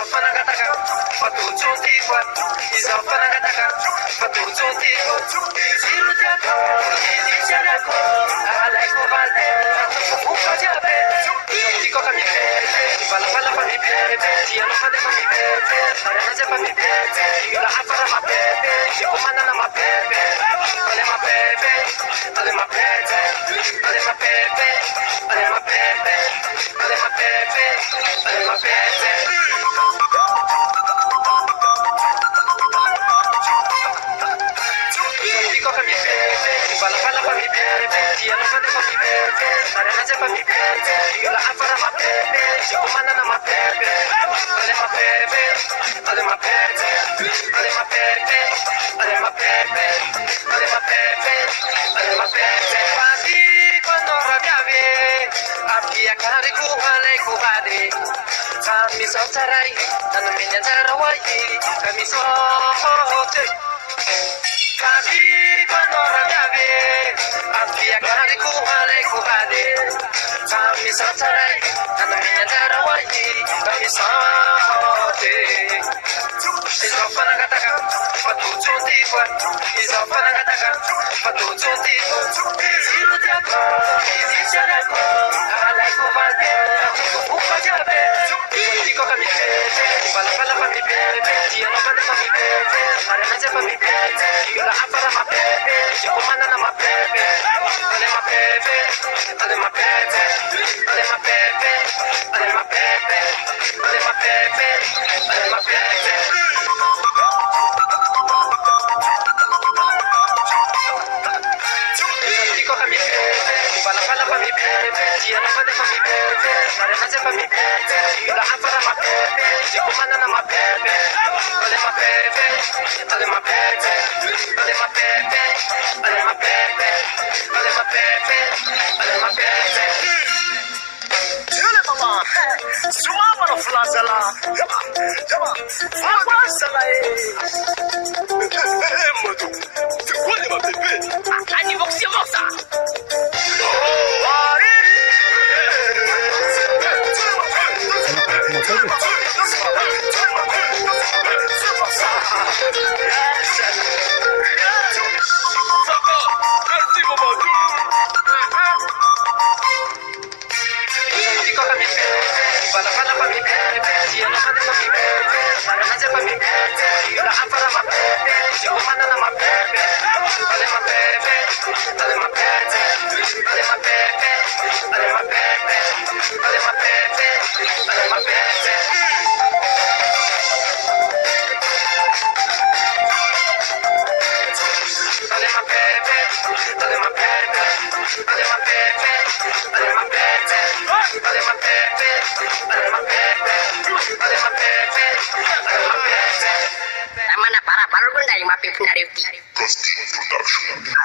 izao fanagataka fatotsontiako izao fanagataka fatotsontiako ziro tiako izy tianako alaiko valde fatofoka jiaby tiako ka mibebe balabala fa mibebe tiano fa defa mibebe aranazy fa mibebe ila afara mabebe tiako manana mabebe ale mabebe ale mabebe ale mabebe ale mabebe ale mabebe ale mabebe dico che mi beve balabala fa mi beve tiano fa defa mi beve aranazy fa mi beve ila afara mabebe tiako manana mabebe ale mabebe ale mabebe ale mabebe ale mabebe ale mabebe ale mabebe pasti quando arrabbiavi affiaccare kubale kubade kami sarai dan menyanjara wayi kami sote kami quando arrabbiavi affiaccare kubale kubade kami sarai dan menyanjara wayi kami sote izao fanagataka fatotsontiako izao fanagataka fatotsontiako ziro tiako izy tianako alaiko valde fatofoka jiaby tiako ka mibebe balabala fa mibebe tiano fa defa mibebe aranazy fa mibebe ila afara mabebe tiako manana mabebe ale mabebe ale mabebe ale mabebe ale mabebe ale mabebe ale mabebe dico che mi beve balabala fa mi beve tiano fa defa mi beve aranazy fa mi beve ila afara mabebe tiako manana mabebe ale mabebe ale mabebe ale mabebe ale mabebe ale mabebe ale mabebe mama suma para flazala jama fama salai moto tu connais ma bébé ani voxia voxa dico che mi beve balabala fa mi beve tiano fa defa mi beve aranazy fa mi beve ila afara mabebe tiako manana mabebe ale mabebe ale mabebe ale mabebe ale mabebe ale mabebe ale mabebe ale mabebe ale mabebe ale mabebe ale mabebe ale mabebe ale mabebe ale mabebe ale mabebe Ramana para baru pun dari mapi penari. Costume Production.